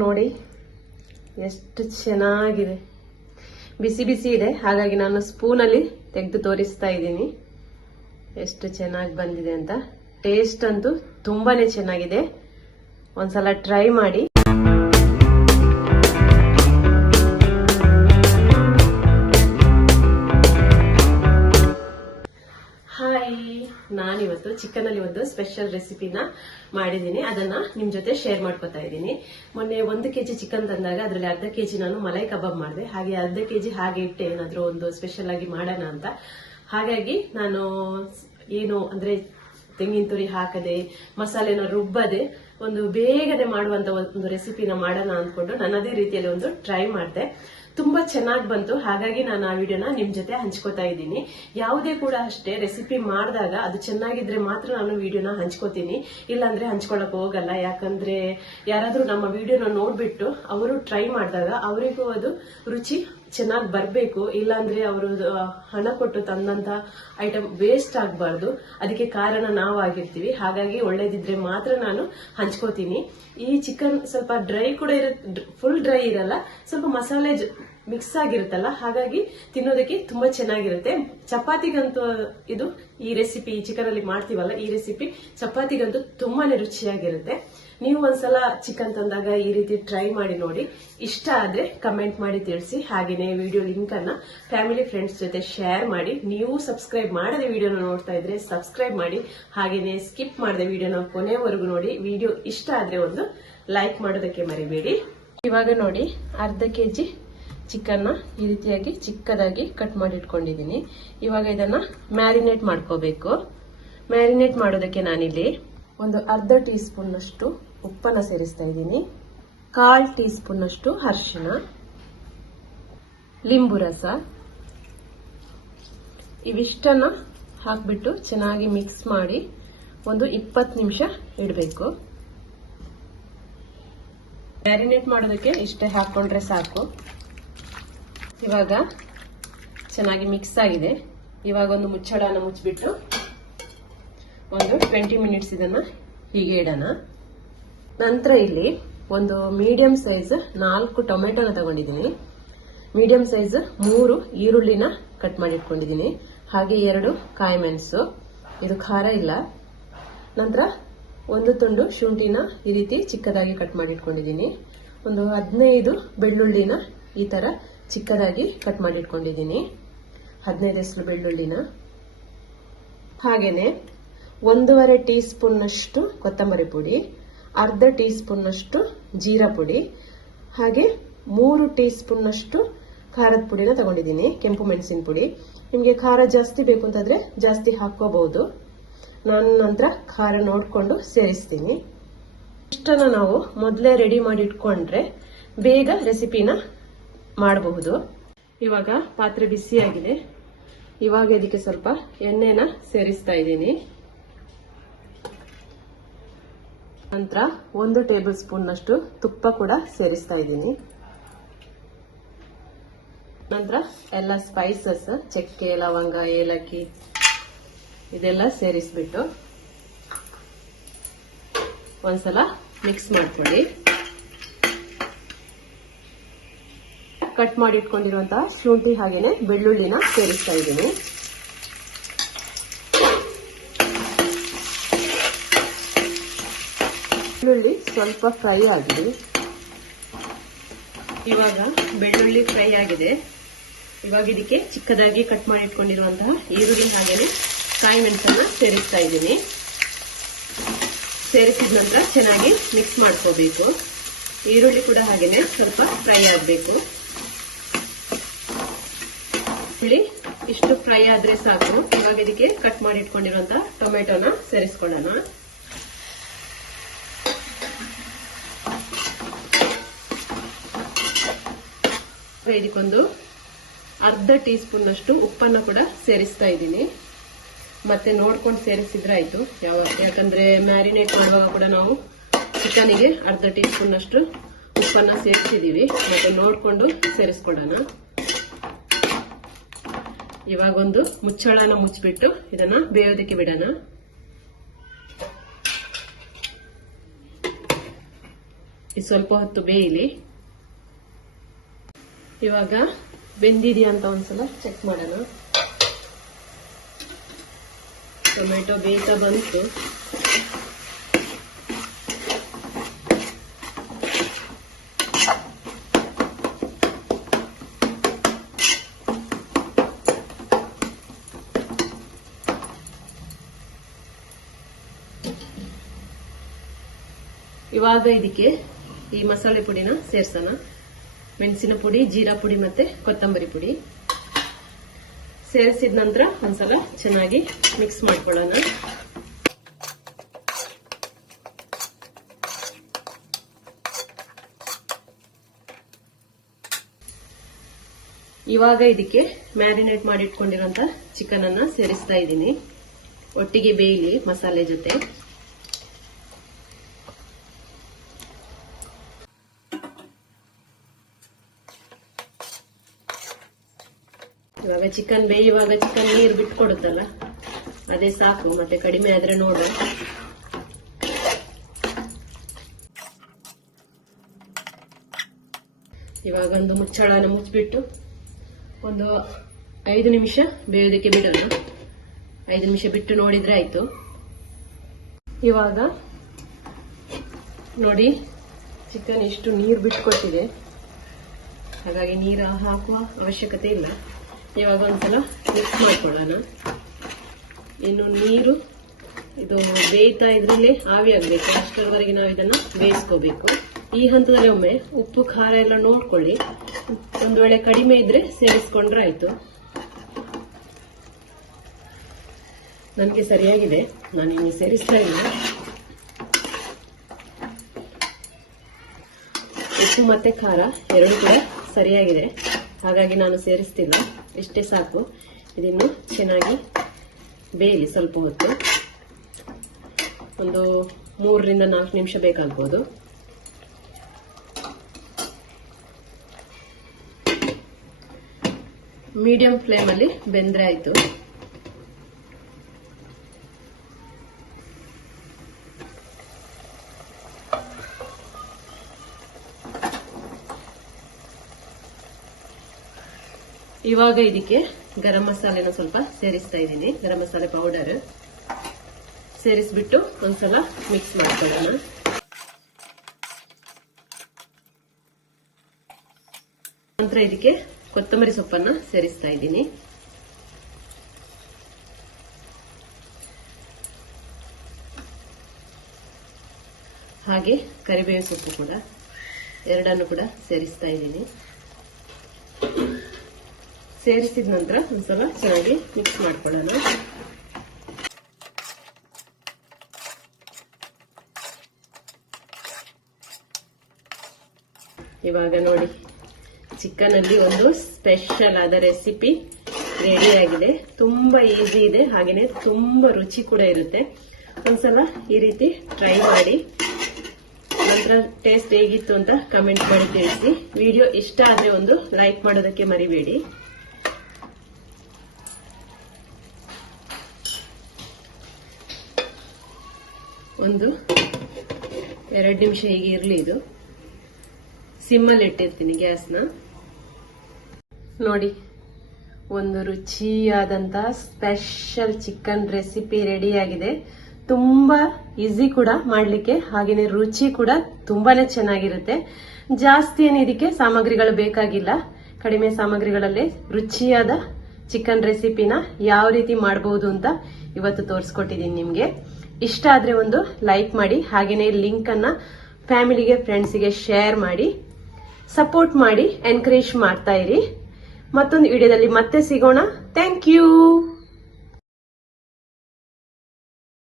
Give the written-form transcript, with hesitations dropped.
ನೋಡಿ ಎಷ್ಟು ಚೆನ್ನಾಗಿದೆ, ಬಿಸಿ ಬಿಸಿ ಇದೆ. ಹಾಗಾಗಿ ನಾನು ಸ್ಪೂನಲ್ಲಿ ತೆಗೆದು ತೋರಿಸ್ತಾ ಇದ್ದೀನಿ ಎಷ್ಟು ಚೆನ್ನಾಗಿ ಬಂದಿದೆ ಅಂತ. ಟೇಸ್ಟ್ ಅಂತೂ ತುಂಬಾನೇ ಚೆನ್ನಾಗಿದೆ, ಒಂದ್ಸಲ ಟ್ರೈ ಮಾಡಿ. ಹಾಯ್, ನಾನಿವತ್ತು ಚಿಕನ್ ಅಲ್ಲಿ ಒಂದು ಸ್ಪೆಷಲ್ ರೆಸಿಪಿನ ಮಾಡಿದ್ದೀನಿ. ಅದನ್ನ ನಿಮ್ ಜೊತೆ ಶೇರ್ ಮಾಡ್ಕೊತಾ ಇದ್ದೀನಿ. ಮೊನ್ನೆ 1 kg ಚಿಕನ್ ತಂದಾಗ ಅದರಲ್ಲಿ ಅರ್ಧ kg ನಾನು ಮಲೈ ಕಬಾಬ್ ಮಾಡಿದೆ. ಹಾಗೆ ಅರ್ಧ kg ಹಾಗೆ ಇಟ್ಟೆ, ಏನಾದ್ರೂ ಒಂದು ಸ್ಪೆಷಲ್ ಆಗಿ ಮಾಡೋಣ ಅಂತ. ಹಾಗಾಗಿ ನಾನು ಏನು ಅಂದ್ರೆ ತೆಂಗಿನ ತುರಿ ಹಾಕದೆ ಮಸಾಲೆನ ರುಬ್ಬದೆ ಒಂದು ಬೇಗನೆ ಮಾಡುವಂತ ಒಂದು ರೆಸಿಪಿನ ಮಾಡೋಣ ಅಂದ್ಕೊಂಡು ನಾನು ಅದೇ ರೀತಿಯಲ್ಲಿ ಒಂದು ಟ್ರೈ ಮಾಡಿದೆ. ತುಂಬಾ ಚೆನ್ನಾಗಿ ಬಂತು. ಹಾಗಾಗಿ ನಾನು ಆ ವಿಡಿಯೋನ ನಿಮ್ ಜೊತೆ ಹಂಚ್ಕೋತಾ ಇದ್ದೀನಿ. ಯಾವುದೇ ಕೂಡ ಅಷ್ಟೇ ರೆಸಿಪಿ ಮಾಡಿದಾಗ ಅದು ಚೆನ್ನಾಗಿದ್ರೆ ಮಾತ್ರ ನಾನು ವಿಡಿಯೋನ ಹಂಚ್ಕೋತೀನಿ, ಇಲ್ಲಾಂದ್ರೆ ಹಂಚ್ಕೊಳಕ್ ಹೋಗಲ್ಲ. ಯಾಕಂದ್ರೆ ಯಾರಾದ್ರೂ ನಮ್ಮ ವಿಡಿಯೋನ ನೋಡ್ಬಿಟ್ಟು ಅವರು ಟ್ರೈ ಮಾಡಿದಾಗ ಅವರಿಗೂ ಅದು ರುಚಿ ಚೆನ್ನಾಗಿ ಬರ್ಬೇಕು, ಇಲ್ಲಾಂದ್ರೆ ಅವರು ಹಣ ಕೊಟ್ಟು ತಂದಂತ ಐಟಮ್ ವೇಸ್ಟ್ ಆಗ್ಬಾರ್ದು. ಅದಕ್ಕೆ ಕಾರಣ ನಾವಾಗಿರ್ತೀವಿ. ಹಾಗಾಗಿ ಒಳ್ಳೇದಿದ್ರೆ ಮಾತ್ರ ನಾನು ಹಂಚ್ಕೋತೀನಿ. ಈ ಚಿಕನ್ ಸ್ವಲ್ಪ ಡ್ರೈ ಕೂಡ ಇರುತ್ತೆ, ಫುಲ್ ಡ್ರೈ ಇರಲ್ಲ, ಸ್ವಲ್ಪ ಮಸಾಲೆ ಮಿಕ್ಸ್ ಆಗಿರುತ್ತಲ್ಲ, ಹಾಗಾಗಿ ತಿನ್ನೋದಕ್ಕೆ ತುಂಬಾ ಚೆನ್ನಾಗಿರುತ್ತೆ. ಚಪಾತಿಗಂತೂ ಇದು ಈ ರೆಸಿಪಿ ಚಿಕನ್ ಅಲ್ಲಿ ಮಾಡ್ತೀವಲ್ಲ, ಈ ರೆಸಿಪಿ ಚಪಾತಿಗಂತೂ ತುಂಬಾನೇ ರುಚಿಯಾಗಿರುತ್ತೆ. ನೀವು ಒಂದ್ಸಲ ಚಿಕನ್ ತಂದಾಗ ಈ ರೀತಿ ಟ್ರೈ ಮಾಡಿ ನೋಡಿ. ಇಷ್ಟ ಆದ್ರೆ ಕಮೆಂಟ್ ಮಾಡಿ ತಿಳಿಸಿ. ಹಾಗೇನೆ ವಿಡಿಯೋ ಲಿಂಕ್ ಅನ್ನ ಫ್ಯಾಮಿಲಿ ಫ್ರೆಂಡ್ಸ್ ಜೊತೆ ಶೇರ್ ಮಾಡಿ. ನೀವು ಸಬ್ಸ್ಕ್ರೈಬ್ ಮಾಡದೆ ವಿಡಿಯೋನ ನೋಡ್ತಾ ಇದ್ರೆ ಸಬ್ಸ್ಕ್ರೈಬ್ ಮಾಡಿ. ಹಾಗೇನೆ ಸ್ಕಿಪ್ ಮಾಡದೆ ವಿಡಿಯೋನ ಕೊನೆವರೆಗೂ ನೋಡಿ. ವಿಡಿಯೋ ಇಷ್ಟ ಆದ್ರೆ ಒಂದು ಲೈಕ್ ಮಾಡೋದಕ್ಕೆ ಮರಿಬೇಡಿ. ಇವಾಗ ನೋಡಿ, ಅರ್ಧ kg ಚಿಕನ್ ಈ ರೀತಿಯಾಗಿ ಚಿಕ್ಕದಾಗಿ ಕಟ್ ಮಾಡಿ ಇಟ್ಕೊಂಡಿದ್ದೀನಿ. ಇವಾಗ ಇದನ್ನ ಮ್ಯಾರಿನೇಟ್ ಮಾಡ್ಕೋಬೇಕು. ಮ್ಯಾರಿನೇಟ್ ಮಾಡೋದಕ್ಕೆ ನಾನಿಲ್ಲಿ ಒಂದು ಅರ್ಧ ಟೀ ಸ್ಪೂನ್ ಅಷ್ಟು ಉಪ್ಪನ್ನ ಸೇರಿಸ್ತಾ ಇದ್ದೀನಿ, 1/4 ಟೀ ಸ್ಪೂನ್ ಅಷ್ಟು ಅರಿಶಿಣ, ಲಿಂಬು ರಸ, ಇವಿಷ್ಟನ್ನ ಹಾಕ್ಬಿಟ್ಟು ಚೆನ್ನಾಗಿ ಮಿಕ್ಸ್ ಮಾಡಿ ಒಂದು 20 ನಿಮಿಷ ಇಡಬೇಕು. ಮ್ಯಾರಿನೇಟ್ ಮಾಡೋದಕ್ಕೆ ಇಷ್ಟೇ ಹಾಕೊಂಡ್ರೆ ಸಾಕು. ಇವಾಗ ಚೆನ್ನಾಗಿ ಮಿಕ್ಸ್ ಆಗಿದೆ. ಇವಾಗ ಒಂದು ಮುಚ್ಚಳನ ಮುಚ್ಚಿಬಿಟ್ಟು ಒಂದು 20 ಮಿನಿಟ್ಸ್ ಇದನ್ನ ಹೀಗೆ ಇಡೋಣ. ನಂತರ ಇಲ್ಲಿ ಒಂದು ಮೀಡಿಯಂ ಸೈಜ್ 4 ಟೊಮೆಟೊನ ತಗೊಂಡಿದ್ದೀನಿ, ಮೀಡಿಯಂ ಸೈಜ್ 3 ಈರುಳ್ಳಿನ ಕಟ್ ಮಾಡಿ ಇಟ್ಕೊಂಡಿದ್ದೀನಿ, ಹಾಗೆ 2 ಕಾಯಿ ಮೆಣಸು, ಇದು ಖಾರ ಇಲ್ಲ. ನಂತರ ಒಂದು ತುಂಡು ಶುಂಠಿನ ಈ ರೀತಿ ಚಿಕ್ಕದಾಗಿ ಕಟ್ ಮಾಡಿ ಇಟ್ಕೊಂಡಿದ್ದೀನಿ, ಒಂದು 15 ಬೆಳ್ಳುಳ್ಳಿನ ಈ ತರ ಚಿಕ್ಕದಾಗಿ ಕಟ್ ಮಾಡಿ ಇಟ್ಕೊಂಡಿದ್ದೀನಿ, 15 ಎಸಳು ಬೆಳ್ಳುಳ್ಳಿನ. ಹಾಗೇನೆ 1/2 ಟೀ ಸ್ಪೂನ್ ಅಷ್ಟು ಕೊತ್ತಂಬರಿ ಪುಡಿ, ಅರ್ಧ ಟೀ ಸ್ಪೂನ್ ಅಷ್ಟು ಜೀರಾ ಪುಡಿ, ಹಾಗೆ 3 ಟೀ ಸ್ಪೂನ್ ಅಷ್ಟು ಖಾರದ ಪುಡಿನ ತಗೊಂಡಿದ್ದೀನಿ, ಕೆಂಪು ಮೆಣಸಿನ ಪುಡಿ. ನಿಮಗೆ ಖಾರ ಜಾಸ್ತಿ ಬೇಕು ಅಂತಂದ್ರೆ ಜಾಸ್ತಿ ಹಾಕೋಬಹುದು. ನಾನು ನಂತರ ಖಾರ ನೋಡ್ಕೊಂಡು ಸೇರಿಸ್ತೀನಿ. ಇಷ್ಟನ್ನ ನಾವು ಮೊದಲೇ ರೆಡಿ ಮಾಡಿ ಇಟ್ಕೊಂಡ್ರೆ ಬೇಗ ರೆಸಿಪಿನ ಮಾಡಬಹುದು. ಇವಾಗ ಪಾತ್ರೆ ಬಿಸಿಯಾಗಿದೆ. ಇವಾಗ ಇದಕ್ಕೆ ಸ್ವಲ್ಪ ಎಣ್ಣೆನ ಸೇರಿಸ್ತಾ ಇದ್ದೀನಿ. ನಂತರ 1 ಟೇಬಲ್ ಸ್ಪೂನ್ ಅಷ್ಟು ತುಪ್ಪ ಕೂಡ ಸೇರಿಸ್ತಾ ಇದ್ದೀನಿ. ನಂತರ ಎಲ್ಲ ಸ್ಪೈಸಸ್, ಚಕ್ಕೆ, ಲವಂಗ, ಏಲಕ್ಕಿ ಇದೆಲ್ಲ ಸೇರಿಸ್ಬಿಟ್ಟು ಒಂದ್ಸಲ ಮಿಕ್ಸ್ ಮಾಡ್ಕೊಳ್ಳಿ. ಕಟ್ ಮಾಡಿ ಇಟ್ಕೊಂಡಿರುವಂತಹ ಶುಂಠಿ ಹಾಗೇನೆ ಬೆಳ್ಳುಳ್ಳಿನ ಸೇರಿಸ್ತಾ ಇದ್ದೀನಿ. ಬೆಳ್ಳುಳ್ಳಿ ಸ್ವಲ್ಪ ಫ್ರೈ ಆಗಿದೆ. ಇವಾಗ ಬೆಳ್ಳುಳ್ಳಿ ಫ್ರೈ ಆಗಿದೆ. ಇವಾಗ ಇದಕ್ಕೆ ಚಿಕ್ಕದಾಗಿ ಕಟ್ ಮಾಡಿ ಇಟ್ಕೊಂಡಿರುವಂತಹ ಈರುಳ್ಳಿ ಹಾಗೇನೆ ಕಾಯಿ ಮೆಣಸನ್ನ ಸೇರಿಸ್ತಾ ಇದ್ದೀನಿ. ಸೇರಿಸಿದ ನಂತರ ಚೆನ್ನಾಗಿ ಮಿಕ್ಸ್ ಮಾಡ್ಕೋಬೇಕು. ಈರುಳ್ಳಿ ಕೂಡ ಹಾಗೇನೆ ಸ್ವಲ್ಪ ಫ್ರೈ ಆಗಬೇಕು. ಇಷ್ಟು ಫ್ರೈ ಆದ್ರೆ ಸಾಕು. ಇವಾಗ ಇದಕ್ಕೆ ಕಟ್ ಮಾಡಿ ಇಟ್ಕೊಂಡಿರುವಂತಹ ಟೊಮೆಟೊನ ಸೇರಿಸ್ಕೊಳ್ಳೋಣ. ಇದಕ್ಕೊಂದು ಅರ್ಧ ಟೀ ಸ್ಪೂನ್ ಅಷ್ಟು ಉಪ್ಪನ್ನ ಕೂಡ ಸೇರಿಸ್ತಾ ಇದ್ದೀನಿ. ಮತ್ತೆ ನೋಡ್ಕೊಂಡು ಸೇರಿಸಿದ್ರೆ ಆಯ್ತು. ಯಾಕಂದ್ರೆ ಮ್ಯಾರಿನೇಟ್ ಮಾಡುವಾಗ ಕೂಡ ನಾವು ಚಿಕನ್ಗೆ ಅರ್ಧ ಟೀ ಸ್ಪೂನ್ ಅಷ್ಟು ಉಪ್ಪನ್ನ ಸೇರಿಸಿದೀವಿ. ಮತ್ತೆ ನೋಡ್ಕೊಂಡು ಸೇರಿಸ್ಕೊಡೋಣ. ಇವಾಗ ಒಂದು ಮುಚ್ಚಳನ ಮುಚ್ಚಿಬಿಟ್ಟು ಇದನ್ನ ಬೇಯೋದಕ್ಕೆ ಬಿಡೋಣ. ಇದು ಸ್ವಲ್ಪ ಹೊತ್ತು ಬೇಯಲಿ. ಇವಾಗ ಬೆಂದಿದೆಯಾ ಅಂತ ಒಂದ್ಸಲ ಚೆಕ್ ಮಾಡೋಣ. ಟೊಮೆಟೊ ಬೇಯ್ತಾ ಬಂತು. ಇವಾಗ ಇದಕ್ಕೆ ಈ ಮಸಾಲೆ ಪುಡಿನ ಸೇರ್ಸೋಣ. ಮೆಣಸಿನ ಪುಡಿ, ಜೀರಾ ಪುಡಿ ಮತ್ತೆ ಕೊತ್ತಂಬರಿ ಪುಡಿ ಸೇರಿಸಿದ ನಂತರ ಒಂದ್ಸಲ ಚೆನ್ನಾಗಿ ಮಿಕ್ಸ್ ಮಾಡ್ಕೊಳ್ಳೋಣ. ಇವಾಗ ಇದಕ್ಕೆ ಮ್ಯಾರಿನೇಟ್ ಮಾಡಿ ಇಟ್ಕೊಂಡಿರುವಂತ ಚಿಕನ್ ಅನ್ನ ಸೇರಿಸ್ತಾ ಇದ್ದೀನಿ. ಒಟ್ಟಿಗೆ ಬೇಯಲಿ ಮಸಾಲೆ ಜೊತೆ. ಇವಾಗ ಚಿಕನ್ ಬೇಯುವಾಗ ಚಿಕನ್ ನೀರು ಬಿಟ್ಕೊಡುತ್ತಲ್ಲ, ಅದೇ ಸಾಕು. ಮತ್ತೆ ಕಡಿಮೆ ಆದ್ರೆ ನೋಡು. ಇವಾಗ ಒಂದು ಮುಚ್ಚಳನ ಮುಚ್ಚಿಬಿಟ್ಟು ಒಂದು 5 ನಿಮಿಷ ಬೇಯೋದಕ್ಕೆ ಬಿಡೋಣ. 5 ನಿಮಿಷ ಬಿಟ್ಟು ನೋಡಿದ್ರೆ ಆಯ್ತು. ಇವಾಗ ನೋಡಿ, ಚಿಕನ್ ಎಷ್ಟು ನೀರು ಬಿಟ್ಕೊಟ್ಟಿದೆ. ಹಾಗಾಗಿ ನೀರು ಹಾಕುವ ಅವಶ್ಯಕತೆ ಇಲ್ಲ. ಇವಾಗ ಒಂದ್ಸಲ ಮಿಕ್ಸ್ ಮಾಡ್ಕೊಳ್ಳೋಣ. ಇನ್ನು ನೀರು ಇದು ಬೇಯ್ತಾ ಇದ್ರಲ್ಲೇ ಆವಿ ಆಗ್ಬೇಕು. ಅಷ್ಟರವರೆಗೆ ನಾವು ಇದನ್ನ ಬೇಯಿಸ್ಕೋಬೇಕು. ಈ ಹಂತದಲ್ಲಿ ಒಮ್ಮೆ ಉಪ್ಪು ಖಾರ ಎಲ್ಲ ನೋಡ್ಕೊಳ್ಳಿ. ಒಂದು ವೇಳೆ ಕಡಿಮೆ ಇದ್ರೆ ಸೇರಿಸ್ಕೊಂಡ್ರೆ ಆಯ್ತು. ನನಗೆ ಸರಿಯಾಗಿದೆ, ನಾನಿನ್ನು ಸೇರಿಸ್ತಾ ಇಲ್ಲ. ಉಪ್ಪು ಮತ್ತೆ ಖಾರ ಎರಡು ಕೂಡ ಸರಿಯಾಗಿದೆ, ಹಾಗಾಗಿ ನಾನು ಸೇರಿಸ್ತಿಲ್ಲ. ಇಷ್ಟೇ ಸಾಕು. ಇದನ್ನು ಚೆನ್ನಾಗಿ ಬೇಯಲಿ ಸ್ವಲ್ಪ ಹೊತ್ತು. ಒಂದು 3 ರಿಂದ 4 ನಿಮಿಷ ಬೇಕಾಗ್ಬೋದು. ಮೀಡಿಯಂ ಫ್ಲೇಮ್ ಅಲ್ಲಿ ಬೆಂದ್ರೆ ಆಯ್ತು. ಇವಾಗ ಇದಕ್ಕೆ ಗರಂ ಮಸಾಲೆನ ಸ್ವಲ್ಪ ಸೇರಿಸ್ತಾ ಇದ್ದೀನಿ. ಗರಂ ಮಸಾಲೆ ಪೌಡರ್ ಸೇರಿಸ್ಬಿಟ್ಟು ಒಂದ್ಸಲ ಮಿಕ್ಸ್ ಮಾಡ್ಕೊಳ್ಳೋಣ. ನಂತರ ಇದಕ್ಕೆ ಕೊತ್ತಂಬರಿ ಸೊಪ್ಪನ್ನ ಸೇರಿಸ್ತಾ ಇದ್ದೀನಿ. ಹಾಗೆ ಕರಿಬೇವು ಸೊಪ್ಪು ಕೂಡ, ಎರಡನ್ನು ಕೂಡ ಸೇರಿಸ್ತಾ ಇದ್ದೀನಿ. ಸೇರಿಸಿದ ನಂತರ ಒಂದ್ಸಲ ಚೆನ್ನಾಗಿ ಮಿಕ್ಸ್ ಮಾಡ್ಕೊಳ್ಳೋಣ. ಇವಾಗ ನೋಡಿ, ಚಿಕನ್ ಅಲ್ಲಿ ಒಂದು ಸ್ಪೆಷಲ್ ಆದ ರೆಸಿಪಿ ರೆಡಿ ಆಗಿದೆ. ತುಂಬಾ ಈಸಿ ಇದೆ, ಹಾಗೇನೆ ತುಂಬಾ ರುಚಿ ಕೂಡ ಇರುತ್ತೆ. ಒಂದ್ಸಲ ಈ ರೀತಿ ಟ್ರೈ ಮಾಡಿ, ನಂತರ ಟೇಸ್ಟ್ ಹೇಗಿತ್ತು ಅಂತ ಕಮೆಂಟ್ ಮಾಡಿ ತಿಳಿಸಿ. ವಿಡಿಯೋ ಇಷ್ಟ ಆದ್ರೆ ಒಂದು ಲೈಕ್ ಮಾಡೋದಕ್ಕೆ ಮರಿಬೇಡಿ. ಒಂದು 2 ನಿಮಿಷ ಹೀಗೆ ಇರ್ಲಿ. ಇದು ಸಿಮ್ಮಲ್ಲಿ ಇಟ್ಟಿರ್ತೀನಿ ಗ್ಯಾಸ್ನ. ನೋಡಿ, ಒಂದು ರುಚಿಯಾದಂತ ಸ್ಪೆಷಲ್ ಚಿಕನ್ ರೆಸಿಪಿ ರೆಡಿ ಆಗಿದೆ. ತುಂಬಾ ಈಸಿ ಕೂಡ ಮಾಡ್ಲಿಕ್ಕೆ, ಹಾಗೇನೆ ರುಚಿ ಕೂಡ ತುಂಬಾನೇ ಚೆನ್ನಾಗಿರುತ್ತೆ. ಜಾಸ್ತಿ ಏನು ಇದಕ್ಕೆ ಸಾಮಗ್ರಿಗಳು ಬೇಕಾಗಿಲ್ಲ. ಕಡಿಮೆ ಸಾಮಗ್ರಿಗಳಲ್ಲೇ ರುಚಿಯಾದ ಚಿಕನ್ ರೆಸಿಪಿನ ಯಾವ ರೀತಿ ಮಾಡಬಹುದು ಅಂತ ಇವತ್ತು ತೋರಿಸ್ಕೊಟ್ಟಿದ್ದೀನಿ ನಿಮ್ಗೆ. ಇಷ್ಟ ಆದ್ರೆ ಒಂದು ಲೈಕ್ ಮಾಡಿ, ಹಾಗೇನೆ ಲಿಂಕ್ ಅನ್ನ ಫ್ಯಾಮಿಲಿಗೆ, ಫ್ರೆಂಡ್ಸ್ಗೆ ಶೇರ್ ಮಾಡಿ, ಸಪೋರ್ಟ್ ಮಾಡಿ, ಎನ್ಕರೇಜ್ ಮಾಡ್ತಾ ಇರಿ. ಮತ್ತೊಂದು ವಿಡಿಯೋದಲ್ಲಿ ಮತ್ತೆ ಸಿಗೋಣ. Thank you.